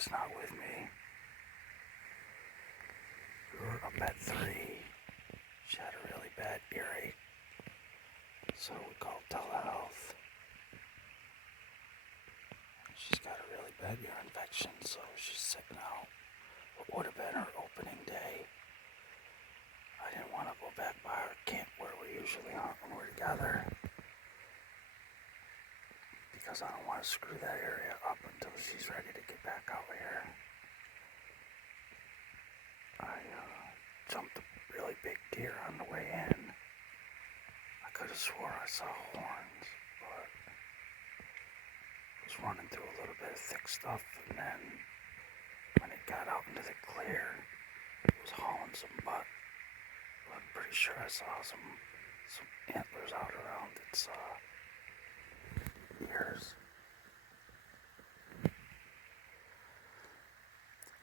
guy's not with me. We were up at 3. She had a really bad earache, so we called telehealth. She's got a really bad ear infection, so she's sick now. What would have been her opening day. I didn't want to go back by our camp where we usually hunt when we're together, because I don't want to screw that area up until she's ready to get back out here. I jumped a really big deer on the way in. I could have swore I saw horns, but it was running through a little bit of thick stuff, and then when it got out into the clear, it was hauling some butt. I'm pretty sure I saw some antlers out around its ears.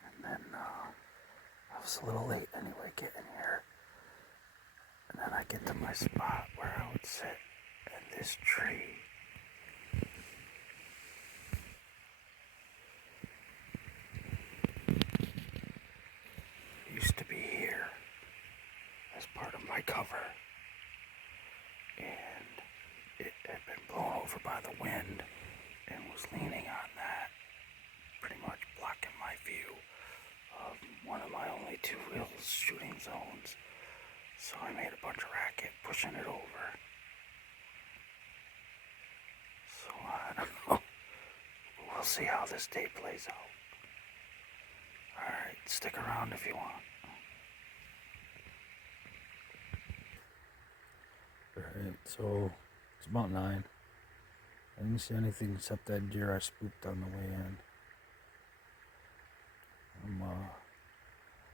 And then I was a little late anyway getting here. And then I get to my spot where I would sit, and this tree used to be here as part of my cover. And it had been blown over by the wind and was leaning on that, pretty much blocking my view of one of my only 2 real shooting zones. So I made a bunch of racket pushing it over. So I don't know. We'll see how this day plays out. Alright, stick around if you want. Alright, so it's about 9. I didn't see anything except that deer I spooked on the way in.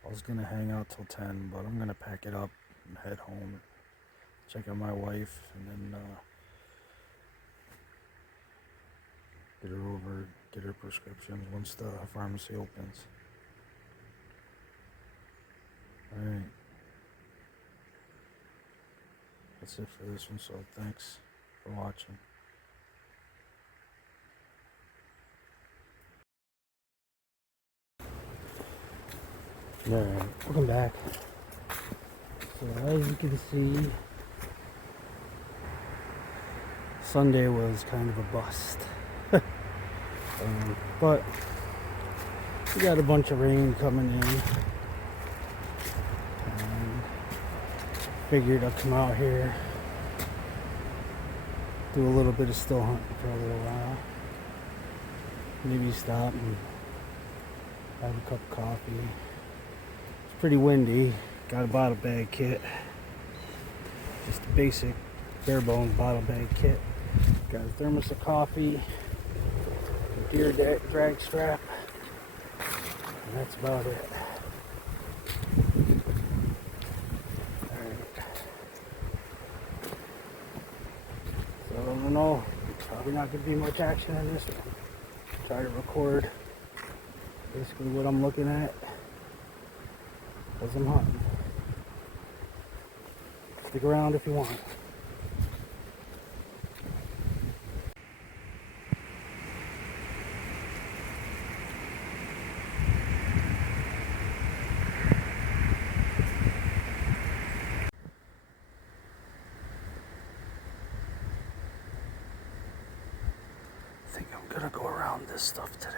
I was gonna hang out till 10, but I'm gonna pack it up and head home, check on my wife, and then get her prescriptions once the pharmacy opens. Alright. That's it for this one, so thanks for watching. Alright, welcome back. So as you can see, Sunday was kind of a bust. But we got a bunch of rain coming in. And figured I'd come out here, do a little bit of still hunting for a little while. Maybe stop and have a cup of coffee. It's pretty windy. Got a bottle bag kit. Just a basic bare bones bottle bag kit. Got a thermos of coffee, a deer drag strap, and that's about it. Alright. So I don't know, probably not going to be much action in this one. Try to record basically what I'm looking at as I'm hunting. Stick around if you want. I think I'm gonna go around this stuff today.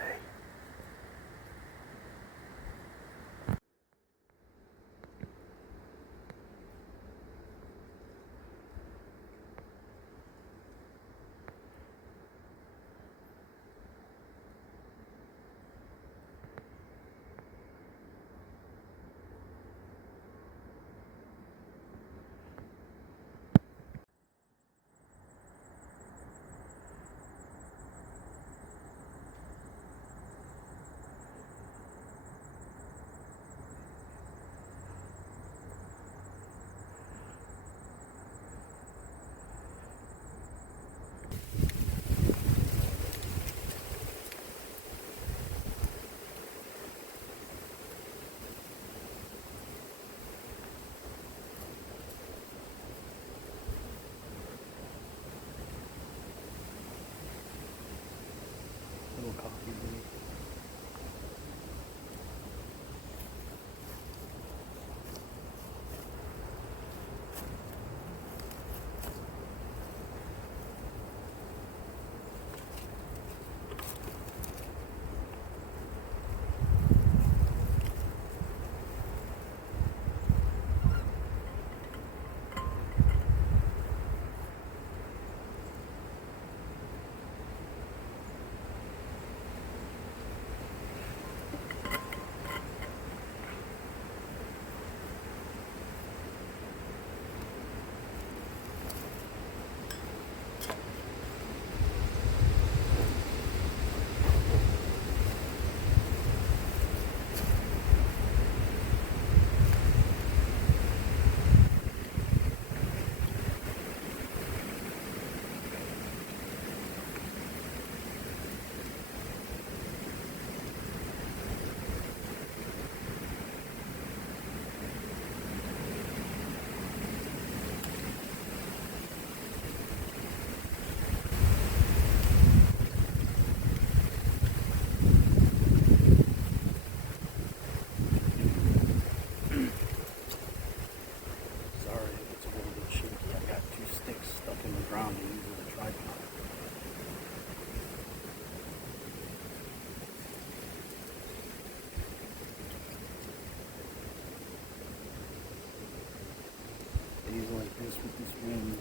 this with this wind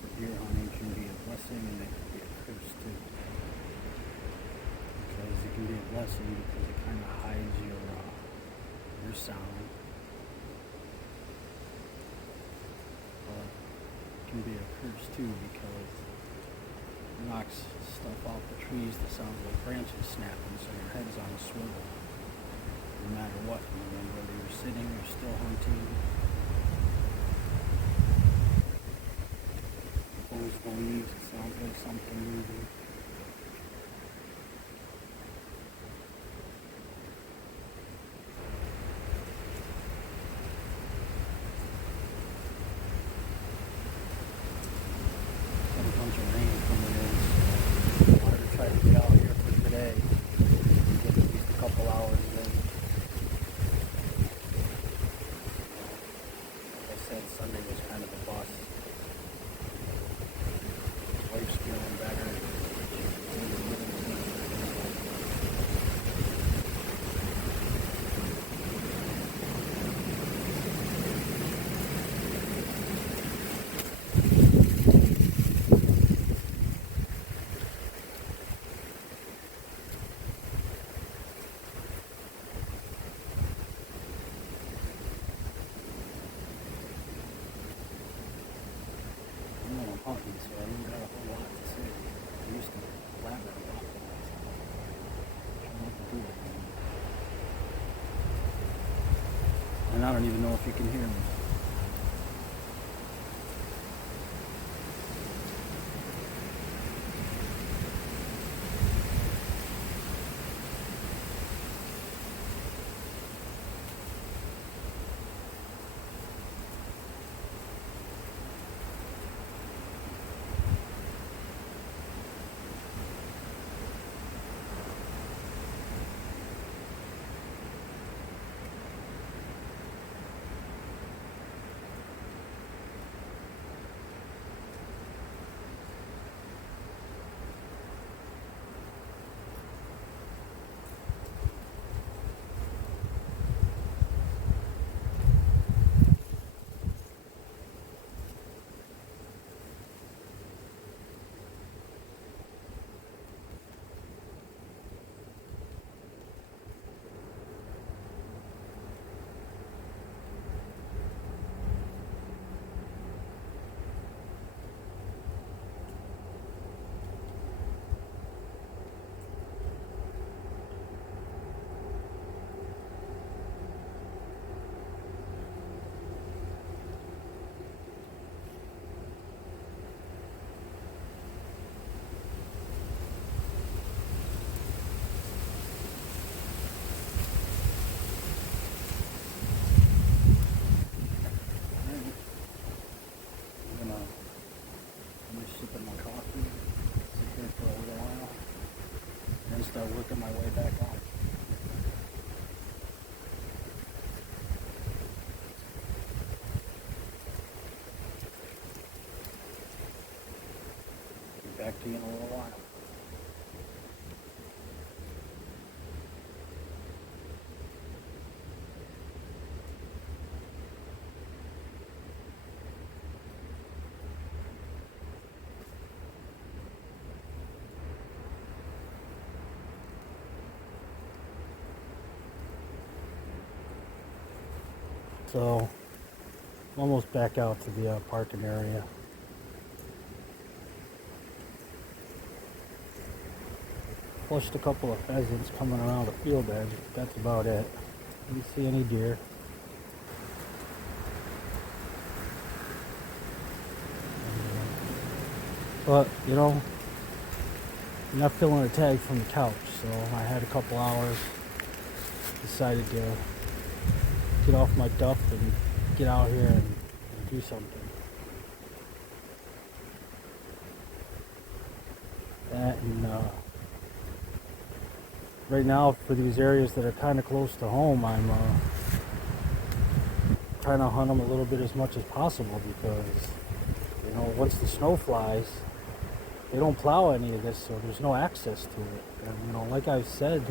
for deer hunting can be a blessing and it can be a curse too. Because it can be a blessing because it kind of hides your sound. But it can be a curse too because it knocks stuff off the trees that sounds like branches snapping, so your head's on a swivel no matter what. I mean, whether you're sitting or still hunting. Those leaves, it sounds like something moving. Got a bunch of rain coming in, so I wanted to try to get out here for today and get at least a couple hours in. Like I said, Sunday was kind of a bust. Wife's feeling better. I'm hunting, so I don't got a whole lot to say. I used to blabber a lot. I don't know what to do with it. And I don't even know if you can hear me. Sipping my coffee, sit here for a little while, and then start working my way back on. Be back to you in a little while. So, I'm almost back out to the parking area. Flushed a couple of pheasants coming around the field edge. That's about it. Didn't see any deer. But, you know, I'm not feeling a tag from the couch, so I had a couple hours. Decided to get off my duff and get out here and do something. That and right now for these areas that are kind of close to home, I'm trying to hunt them a little bit as much as possible because, you know, once the snow flies, they don't plow any of this, so there's no access to it. And, you know, like I said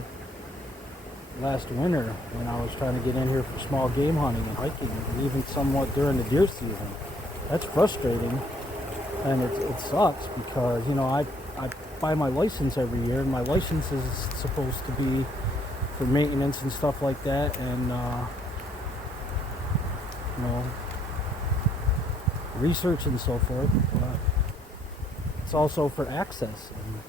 last winter when I was trying to get in here for small game hunting and hiking, and even somewhat during the deer season, That's frustrating, and it sucks because, you know, I buy my license every year, and my license is supposed to be for maintenance and stuff like that, and you know, research and so forth, but it's also for access. And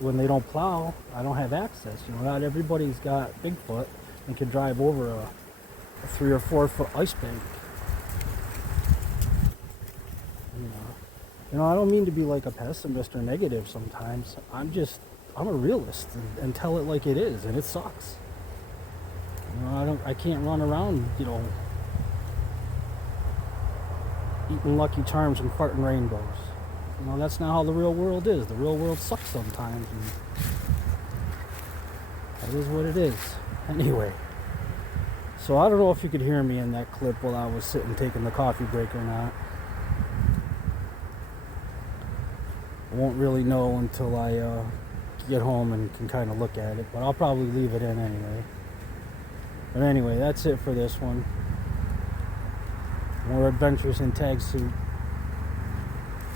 when they don't plow, I don't have access. You know, not everybody's got Bigfoot and can drive over a 3 or 4 foot ice bank. You know, I don't mean to be like a pessimist or negative sometimes. I'm a realist and tell it like it is, and it sucks. You know, I can't run around, you know, eating Lucky Charms and farting rainbows. You know, that's not how the real world is. The real world sucks sometimes, and that is what it is. Anyway, so I don't know if you could hear me in that clip while I was sitting taking the coffee break or not. I won't really know until I get home and can kind of look at it, but I'll probably leave it in anyway. But anyway, that's it for this one. More adventures in Tag Suit.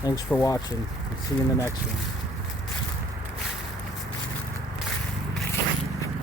Thanks for watching. See you in the next one.